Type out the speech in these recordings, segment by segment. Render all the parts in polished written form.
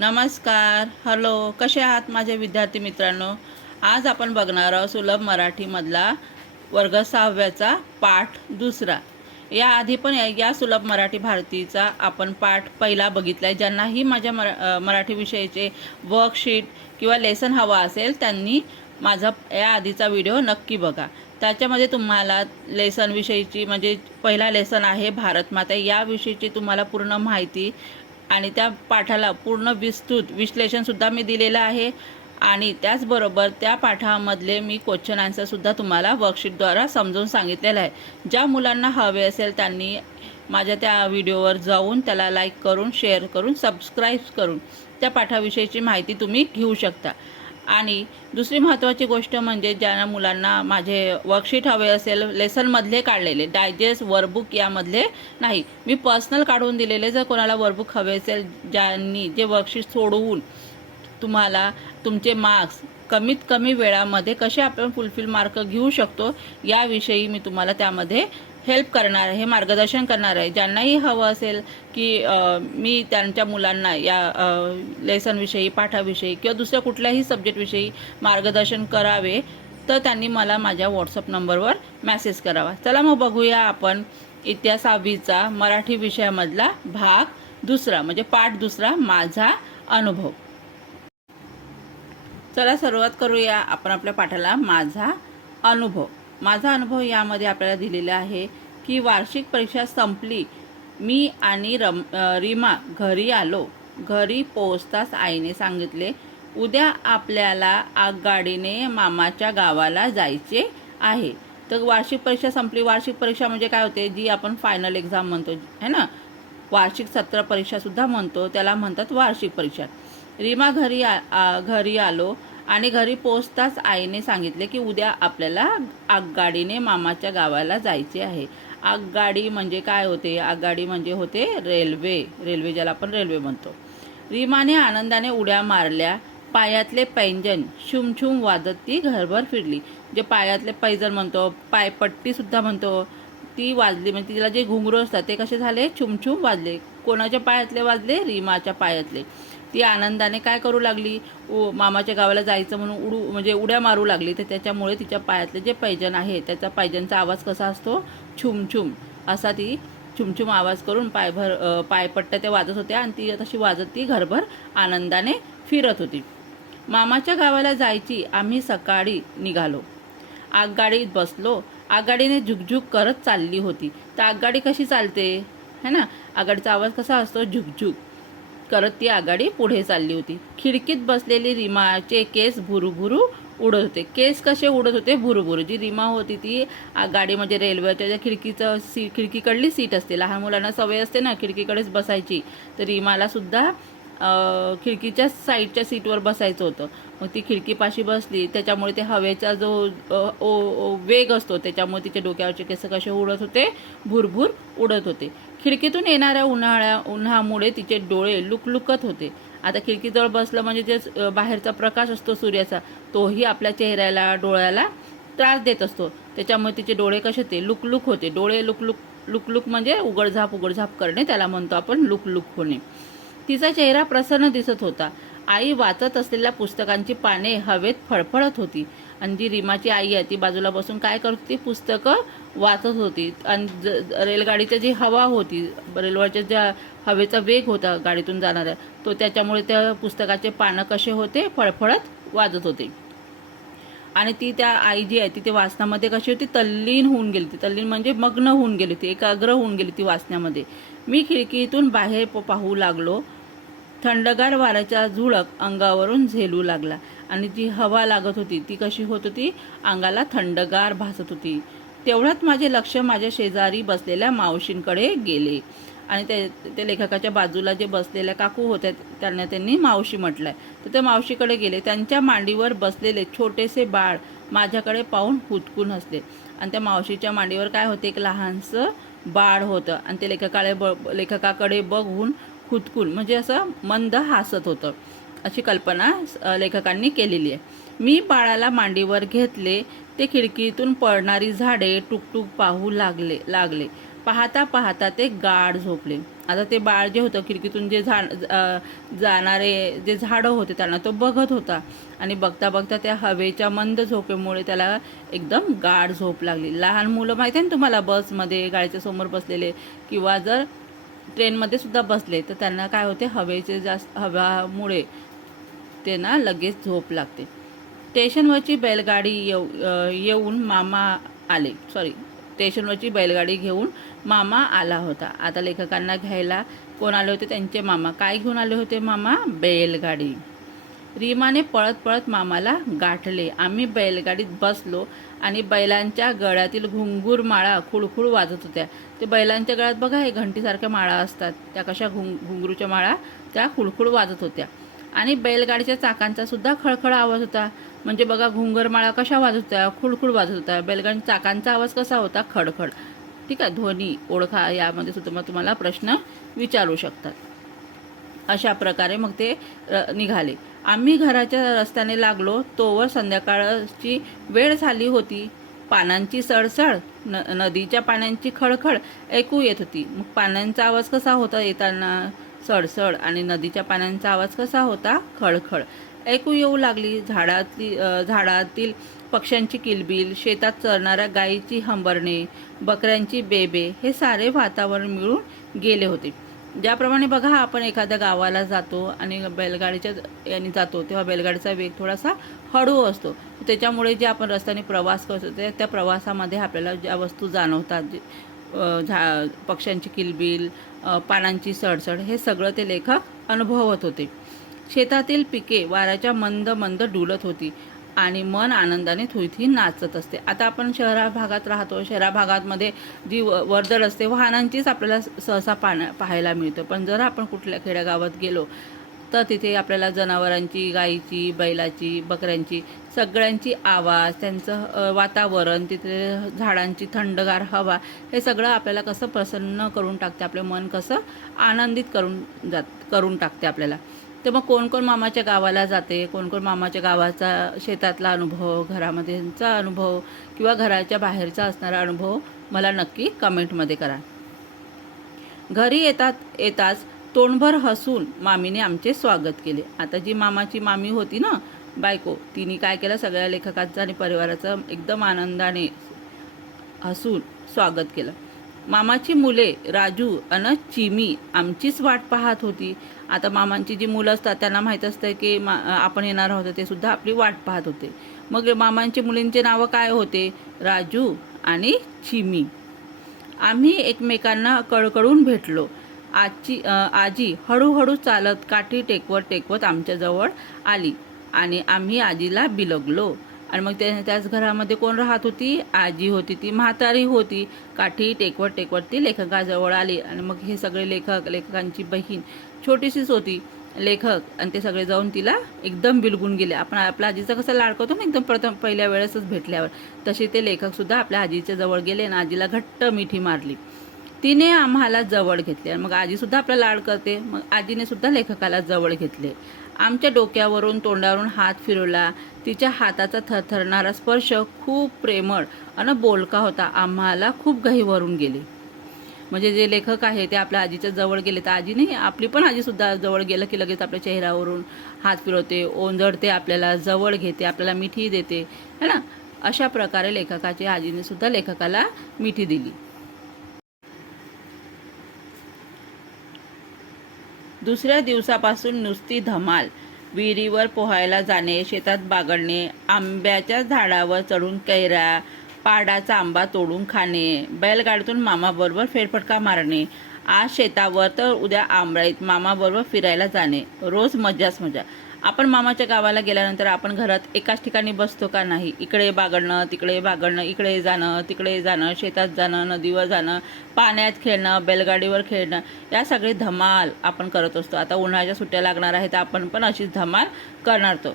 नमस्कार. हॅलो. कसे आहात माझे विद्यार्थी मित्रांनो? आज आपण बघणार आहोत सुलभ मराठीमधला वर्ग 6व्याचा पाठ 2. याआधी पण या सुलभ मराठी भारतीचा आपण पाठ पहिला बघितलाय. ज्यांनाही माझ्या मराठी विषयाचे वर्कशीट किंवा लेसन हवा असेल त्यांनी माझा या आधीचा व्हिडिओ नक्की बघा. त्याच्यामध्ये तुम्हाला लेसन विषयीची म्हणजे पहिला लेसन आहे भारतमाता, याविषयीची तुम्हाला पूर्ण माहिती आणि त्या पाठाला पूर्ण विस्तृत विश्लेषणसुद्धा मी दिलेलं आहे. आणि त्याचबरोबर त्या पाठामधले मी क्वेश्चन आन्सरसुद्धा तुम्हाला वर्कशीटद्वारा समजून सांगितलेलं आहे. ज्या मुलांना हवे असेल त्यांनी माझ्या त्या व्हिडिओवर जाऊन त्याला लाईक करून, शेअर करून, सबस्क्राईब करून त्या पाठाविषयीची माहिती तुम्ही घेऊ शकता. आणि दुसरी महत्त्वाची गोष्ट म्हणजे ज्या मुलांना माझे वर्कशीट हवे असेल लेसनमधले काढलेले, डायजेस्ट वर्कबुक यामधले नाही, मी पर्सनल काढून दिलेले. जर कोणाला वर्कबुक हवे असेल, ज्यांनी जे वर्कशीट सोडवून तुम्हाला तुमचे मार्क्स कमीत कमी वेळामध्ये कसे आपण फुलफिल मार्क घेऊ शकतो याविषयी मी तुम्हाला त्यामध्ये हेल्प करणार आहे, मार्गदर्शन करणार आहे. ज्यांनाही हवं असेल की मी त्यांच्या मुलांना या लेसनविषयी, पाठाविषयी किंवा दुसऱ्या कुठल्याही सब्जेक्टविषयी मार्गदर्शन करावे तर त्यांनी मला माझ्या व्हॉट्सअप नंबरवर मेसेज करावा. चला मग बघूया आपण इतिहास 6वीचा मराठी विषयामधला भाग 2 म्हणजे पाठ 2 माझा अनुभव. चला सुरुवात करूया आपण आपल्या पाठाला. माझा अनुभव. माझा अनुभव यामध्ये आपल्याला दिलेला आहे की वार्षिक परीक्षा संपली. मी आणि रीमा घरी आलो. घरी पोहोचताच आईने सांगितले, उद्या आपल्याला आगगाडीने मामाच्या गावाला जायचे आहे. तर वार्षिक परीक्षा संपली. वार्षिक परीक्षा म्हणजे काय होते, जी आपण फायनल एक्झाम म्हणतो है ना, वार्षिक सत्र परीक्षासुद्धा म्हणतो, त्याला म्हणतात वार्षिक परीक्षा. रीमा घरी आलो आणि घरी पोहोचताच आईने सांगितले की उद्या आपल्याला आगगाडीने मामाच्या गावाला जायचे आहे. आगगाडी म्हणजे काय होते? आगगाडी म्हणजे होते रेल्वे ज्याला आपण रेल्वे म्हणतो. रीमाने आनंदाने उड्या मारल्या. पायातले पैंजण छुमछुम वाजत ती घरभर फिरली. जे पायातले पैंजण म्हणतो, पायपट्टीसुद्धा म्हणतो, ती वाजली. म्हणजे तिला जे घुंगरू असतात ते कसे झाले? छुमछुम वाजले. कोणाच्या पायातले वाजले? रीमाच्या पायातले. ती आनंदाने काय करू लागली? मामाच्या गावाला जायचं म्हणून म्हणजे उड्या मारू लागली. तर त्याच्यामुळे तिच्या पायातले जे पैंजण आहे त्याचा पैंजणचा आवाज कसा असतो? छुमछुम असा ती छुमछुम आवाज करून पायपट्ट्या त्या वाजत होत्या आणि ती तशी वाजत ती घरभर आनंदाने फिरत होती. मामाच्या गावाला जायची आम्ही सकाळी निघालो. आगगाडीत बसलो. आगगाडीने झुकझुक करत चालली होती. तर आगगाडी कशी चालते है ना, आगगाडीचा आवाज कसा असतो? झुकझुक करत ती आगगाडी पुढे चालली होती. खिडकीत बसलेली रीमाचे केस भुरूभुरू उडत होते. केस कसे उडत होते? भुरूभुरू. जी रीमा होती ती गाडी म्हणजे रेल्वेच्या ज्या खिडकीकडली सीट असते, लहान मुलांना सवय असते ना खिडकीकडेच बसायची, तर रीमाला सुद्धा खिडकीच्या साईडच्या सीटवर बसायचं होतं. मग ती खिडकीपाशी बसली. त्याच्यामुळे ते हवेचा जो वेग असतो त्याच्यामुळे तिच्या डोक्यावरचे केस कसे उडत होते? भुरभुर उडत होते. खिडकीतून येणाऱ्या उन्हामुळे तिचे डोळे लुकलुकत होते. आता खिडकीजवळ बसलं म्हणजे जे बाहेरचा प्रकाश असतो सूर्याचा, तोही आपल्या चेहऱ्याला, डोळ्याला त्रास देत असतो. त्याच्यामुळे तिचे डोळे कसे होते? लुकलुक होते. डोळे लुकलुक म्हणजे उघडझाप करणे, त्याला म्हणतो आपण लुकलुक होणे. तिचा चेहरा प्रसन्न दिसत होता. आई वाचत असलेल्या पुस्तकांची पाने हवेत फडफडत होती. आणि जी रीमाची आई आहे ती बाजूला बसून काय करत होती? पुस्तकं वाचत होती. आणि रेलगाडीची जी हवा होती, रेल्वेच्या ज्या हवेचा वेग होता गाडीतून जाणाऱ्या, तो त्याच्यामुळे त्या पुस्तकाचे पानं कसे होते? फडफडत वाजत होते. आणि ती त्या आई जी आहे ती वाचनामध्ये कशी होती? तल्लीन होऊन गेली. ती तल्लीन म्हणजे मग्न होऊन गेली, ती एकाग्र होऊन गेली ती वाचण्यामध्ये. मी खिडकीतून बाहेर पाहू लागलो. थंडगार वाऱ्याचा झुळक अंगावरून झेलू लागला. आणि जी हवा लागत होती ती कशी होत होती? अंगाला थंडगार भासत होती. तेवढ्यात माझे लक्ष माझ्या शेजारी बसलेल्या मावशींकडे गेले. आणि ते लेखकाच्या बाजूला जे बसलेल्या काकू होत्या त्यांनी मावशी म्हटलंय. तर ते मावशीकडे गेले. त्यांच्या मांडीवर बसलेले छोटेसे बाळ माझ्याकडे पाहून हुतकून हसले. आणि त्या मावशीच्या मांडीवर काय होते? एक लहानसं बाळ होतं. आणि ते लेखकाकडे बघून खुदकून म्हणजे असं मंद हसत होतं. अशी कल्पना लेखकांनी केलेली आहे. मी बाळाला मांडीवर घेतले. ते खिडकीतून पडणारी झाडे टुकटुक पाहू लागले. पाहता पाहता ते गाढ झोपले. आता ते बाळ जे होतं खिडकीतून जे जाणारे जे झाडं होते त्यांना तो बघत होता आणि बघता बघता त्या हवेच्या मंद झोपेमुळे त्याला एकदम गाढ झोप लागली. लहान मुलं माहिती आहे ना तुम्हाला, बसमध्ये गाडीच्या समोर बसलेले किंवा जर ट्रेनमध्ये सुद्धा बसले तर त्यांना काय होते, हवेचे जास्त हवामुळे ते ना लगेच झोप लागते. स्टेशनवरची बैलगाडी येऊन मामा आले. स्टेशनवरची बैलगाडी घेऊन मामा आला होता. आता लेखकांना घ्यायला कोण आले होते, त्यांचे मामा. काय घेऊन आले होते मामा? बैलगाडी. रीमाने पळत पळत मामाला गाठले. आम्ही बैलगाडीत बसलो आणि बैलांच्या गळ्यातील घुंगूर माळा खुळखुळ वाजत होत्या. ते बैलांच्या गळ्यात बघा हे घंटीसारख्या माळा असतात, त्या कशा घुंगरूच्या माळा त्या खुळखुळ वाजत होत्या. आणि बैलगाडीच्या चाकांचा सुद्धा खळखळ आवाज होता. म्हणजे बघा घुंगरमाळा कशा वाजत होत्या, खुळखुळ वाजत होत्या. बैलगाडी चाकांचा आवाज कसा होता? खडखड. ठीक आहे, ध्वनी ओळखा, यामध्ये सुद्धा मग तुम्हाला प्रश्न विचारू शकतात. अशा प्रकारे मग ते निघाले. आम्ही घराच्या रस्त्याने लागलो तोवर संध्याकाळची वेळ झाली होती. पानांची सळसळ, नदीच्या पाण्याची खळखळ ऐकू येत होती. मग पाण्याचा आवाज कसा होता येताना? सळसळ. आणि नदीच्या पाण्याचा आवाज कसा होता? खळखळ ऐकू येऊ लागली. झाडातील पक्ष्यांची किलबिल, शेतात चरणाऱ्या गायीची हंबरणे, बकऱ्यांची बेबे, हे सारे वातावरण मिळून गेले होते. ज्याप्रमाणे बघा आपण एखाद्या गावाला जातो आणि बैलगाडीच्या याने जातो तेव्हा बैलगाडीचा वेग थोडासा हळू असतो. त्याच्यामुळे जे आपण रस्त्याने प्रवास करतो त्या प्रवासामध्ये आपल्याला ज्या वस्तू जाणवतात, पक्ष्यांची किलबिल, पानांची सडसड, हे सगळं ते लेखक अनुभवत होते. शेतातील पिके वाऱ्याच्या मंद मंद डुलत होती आणि मन आनंदाने थुईथुई नाचत असते. आता आपण शहरा भागात राहतो, शहरा भागामध्ये जी वर्दळ असते वाहनांचीच आपल्याला सहसा पाहायला मिळतं. पण जर आपण कुठल्या खेड्यागावात गेलो तर तिथे आपल्याला जनावरांची, गाईची, बैलाची, बकऱ्यांची, सगळ्यांची आवाज, त्यांचं वातावरण, तिथे झाडांची थंडगार हवा, हे सगळं आपल्याला कसं प्रसन्न करून टाकते, आपले मन कसं आनंदित करून टाकते आपल्याला. तर मग कोण कोण मामाच्या गावाला जाते, कोण कोण मामाच्या गावाचा शेतातला अनुभव, घरामध्येचा अनुभव किंवा घराच्या बाहेरचा असणारा अनुभव मला नक्की कमेंटमध्ये करा. घरी येताच तोंडभर हसून मामीने आमचे स्वागत केले. आता जी मामाची मामी होती ना, बायको, तिने काय केलं, सगळ्या लेखकांचं आणि परिवाराचं एकदम आनंदाने हसून स्वागत केलं. मामाची मुले राजू आणि चिमी आमचीच वाट पाहत होती. आता मामांची जी मुलं असतात त्यांना माहीत असतं की आपण येणार आहोत, ते सुद्धा आपली वाट पाहत होते. मग मामांची मुलींचे नावं काय होते? राजू आणि चिमी. आम्ही एकमेकांना कळकळून भेटलो. आजी हळूहळू चालत काठी टेकवत आमच्याजवळ आली आणि आम्ही आजीला बिलगलो. आणि मग त्याच घरामध्ये कोण राहत होती? आजी होती. ती म्हातारी होती. काठी टेकवत ती लेखकाजवळ आली. आणि मग हे सगळे लेखकांची बहीण छोटीशीच होती, लेखक, आणि ते सगळे जाऊन तिला एकदम बिलगून गेले. आपण आपल्या आजीचा कसं लाड करतो ना एकदम पहिल्या वेळेसच भेटल्यावर, तसे ते लेखक सुद्धा आपल्या आजीच्या जवळ गेले आणि आजीला घट्ट मिठी मारली. तिने आम्हाला जवळ घेतले. मग आजी सुद्धा आपला लाड करते, मग आजीने सुद्धा लेखकाला जवळ घेतले. आमच्या डोक्यावरून तोंडावरून हात फिरवला. तिच्या हाताचा थरथरणारा स्पर्श खूप प्रेमळ आणि बोलका होता. आम्हाला खूप घाईवरून गेले. म्हणजे जे लेखक आहे ते आपल्या आजीच्या जवळ गेले, तर आजी नाही, आपली पण आजी सुद्धा जवळ गेलं की लगेच आपल्या चेहऱ्यावरून हात फिरवते, ओंजळते, आपल्याला जवळ घेते, आपल्याला मिठी देते, है ना. अशा प्रकारे लेखकाच्या आजीने सुद्धा लेखकाला मिठी दिली. दुसऱ्या दिवसापासून नुसती धमाल. विहिरीवर पोहायला जाणे, शेतात बागडणे, आंब्याच्या झाडावर चढून कैऱ्या, पाडाचा आंबा तोडून खाणे, बैलगाडीतून मामाबरोबर फेरफटका मारणे, आज शेतावर तर उद्या आंबळीत मामाबरोबर फिरायला जाणे. रोज मजाच मजा. आपण मामाच्या गावाला गेल्यानंतर आपण घरात एकाच ठिकाणी बसतो का? नाही. इकडे बागडणं, तिकडे बागडणं, इकडे जाणं, तिकडे जाणं, शेतात जाणं, नदीवर जाणं, पाण्यात खेळणं, बैलगाडीवर खेळणं, या सगळे धमाल आपण करत असतो. आता उन्हाळ्याच्या सुट्ट्या लागणार आहेत, आपण पण अशीच धमाल करणार. तो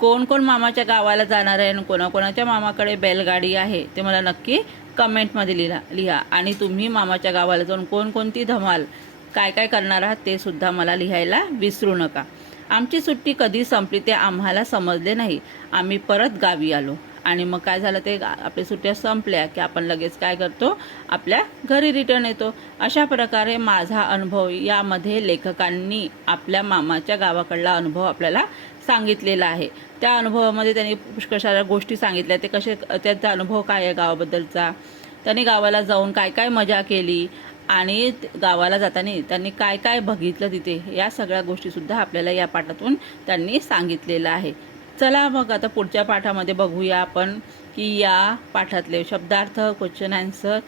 कोण कोण मामाच्या गावाला जाणार आहे आणि कोणाकोणाच्या मामाकडे बैलगाडी आहे ते मला नक्की कमेंटमध्ये लिहा. आणि तुम्ही मामाच्या गावाला जाऊन कोणकोणती धमाल काय काय करणार आहात ते सुद्धा मला लिहायला विसरू नका. आमची सुट्टी कधी संपली ते आम्हाला समजले नाही. आम्ही परत गावी आलो. आणि मग काय झालं ते आपल्या सुट्ट्या संपल्या की आपण लगेच काय करतो, आपल्या घरी रिटर्न येतो. अशा प्रकारे माझा अनुभव यामध्ये लेखकांनी आपल्या मामाच्या गावाकडला अनुभव आपल्याला सांगितलेला आहे. त्या अनुभवामध्ये त्यांनी पुष्कळ साऱ्या गोष्टी सांगितल्या, ते कसे, त्यांचा अनुभव काय आहे गावाबद्दलचा, त्यांनी गावाला जाऊन काय काय मजा केली आणि गावाला जाताना त्यांनी काय काय बघितलं तिथे, या सगळ्या गोष्टीसुद्धा आपल्याला या पाठातून त्यांनी सांगितलेलं आहे. चला मग आता पुढच्या पाठामध्ये बघूया आपण की या पाठातले शब्दार्थ, क्वेश्चन आन्सर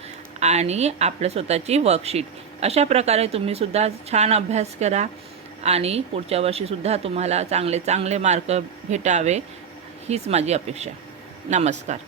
आणि आपल्या स्वतःची वर्कशीट. अशा प्रकारे तुम्हीसुद्धा छान अभ्यास करा आणि पुढच्या वर्षीसुद्धा तुम्हाला चांगले चांगले मार्क भेटावे हीच माझी अपेक्षा. नमस्कार.